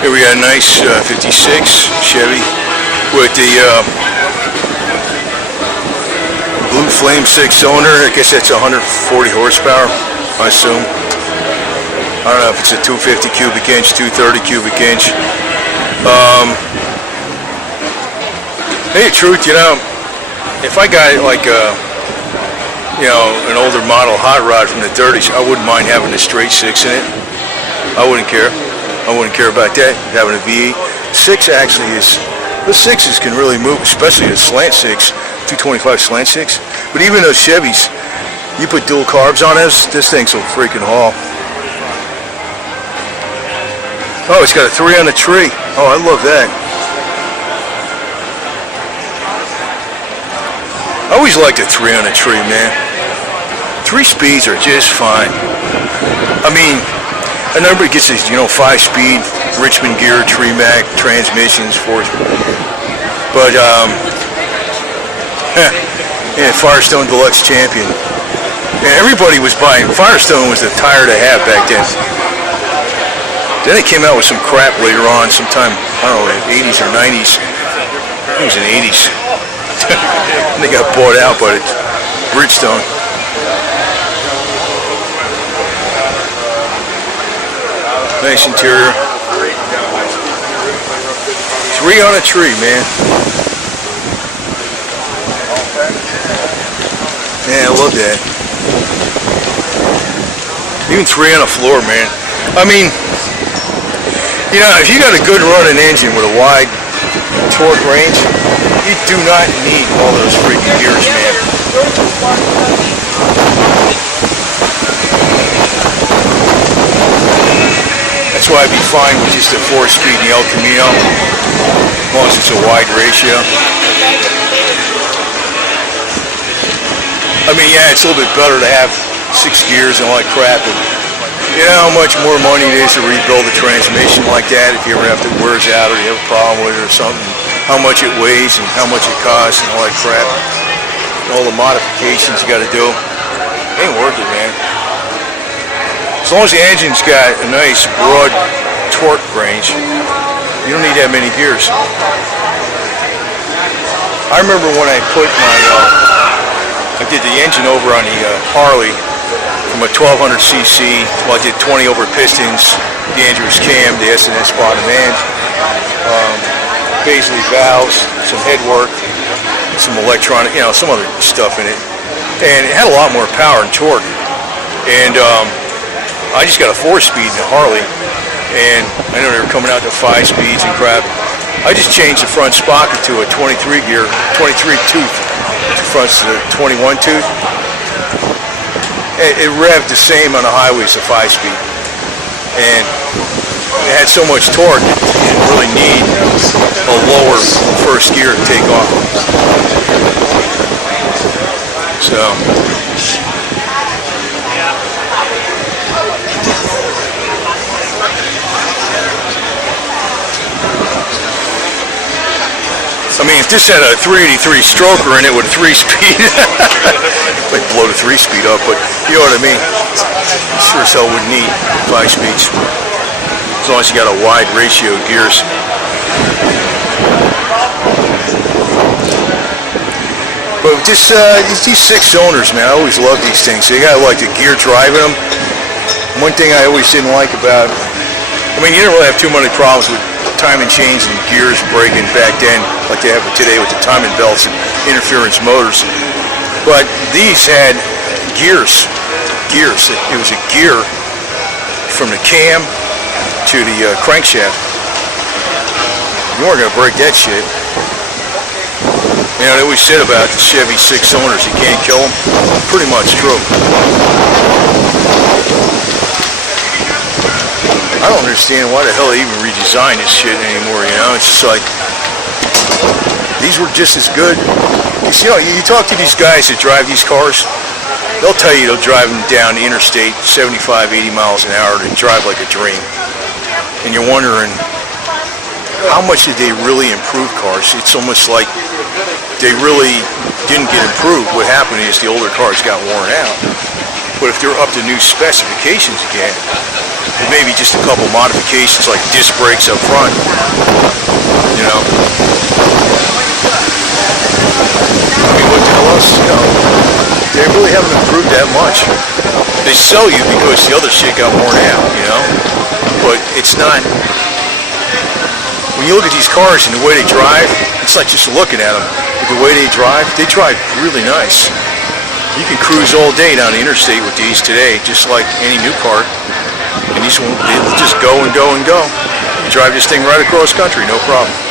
Here we got a nice 56 Chevy with the blue flame 6-cylinder. I guess that's 140 horsepower, I assume. I don't know if it's a 250 cubic inch, 230 cubic inch. Hey, the truth, you know, if I got like you know, an older model hot rod from the 30s, I wouldn't mind having a straight 6 in it. I wouldn't care. I wouldn't care about that, having a V8. 6 actually is, the 6s can really move, especially the slant 6, 225 slant 6. But even those Chevys, you put dual carbs on this thing's will freaking haul. Oh, it's got a 3 on the tree. Oh, I love that. I always liked a 3 on the tree, man. 3 speeds are just fine. I mean, and everybody gets these, you know, 5-speed Richmond gear, tree mac, transmissions, 4. But yeah, Firestone Deluxe Champion. And everybody was buying. Firestone was the tire to have back then. Then they came out with some crap later on, sometime, I don't know, in the 80s or 90s. I think it was in the 80s. And they got bought out by Bridgestone. Nice interior. 3 on a tree, man. Yeah, I love that. Even 3 on the floor, man. I mean, you know, if you got a good running engine with a wide torque range, you do not need all those freaking gears, man. That's why I'd be fine with just a 4-speed in the El Camino, as long as it's a wide ratio. I mean, yeah, it's a little bit better to have 6 gears and all that crap, but you know how much more money it is to rebuild a transmission like that if you ever have to wears out or you have a problem with it or something. How much it weighs and how much it costs and all that crap. All the modifications you got to do. It ain't worth it, man. As long as the engine's got a nice broad torque range, you don't need that many gears. I remember when I put my, I did the engine over on the Harley from a 1200cc. Well, I did 20 over pistons, dangerous cam, the S&S bottom end, Paisley valves, some head work, some electronic, you know, some other stuff in it. And it had a lot more power and torque. And I just got a 4-speed in the Harley, and I know they were coming out to 5 speeds and crap. I just changed the front sprocket to a 23 gear, 23 tooth. The front's a 21 tooth. It revved the same on the highway as a 5-speed, and it had so much torque that you didn't really need a lower first gear to take off. So. I mean, if this had a 383 stroker in it with a 3-speed, might blow the 3-speed up, but you know what I mean. Sure as hell wouldn't need 5 speeds, as long as you got a wide ratio of gears. But with this, these 6 cylinders, man, I always love these things. So you gotta like the gear driving them. One thing I always didn't like about, I mean, you didn't really have too many problems with timing chains and gears breaking back then like they have today with the timing belts and interference motors. But these had gears. It was a gear from the cam to the crankshaft. You weren't going to break that shit. You know, they always said about the Chevy 6 cylinders, you can't kill them. Pretty much true. I don't understand why the hell they even redesign this shit anymore, you know? It's just like, these were just as good. You know, you talk to these guys that drive these cars, they'll tell you they'll drive them down the interstate 75, 80 miles an hour and drive like a dream. And you're wondering, how much did they really improve cars? It's almost like they really didn't get improved. What happened is the older cars got worn out. But if they're up to new specifications again, maybe just a couple modifications like disc brakes up front, you know. I mean, what the hell else, you know, they really haven't improved that much. They sell you because the other shit got worn out, you know, but it's not, when you look at these cars and the way they drive, it's not just looking at them, but the way they drive really nice. You can cruise all day down the interstate with these today, just like any new car. And these will just go and go and go. You drive this thing right across country, no problem.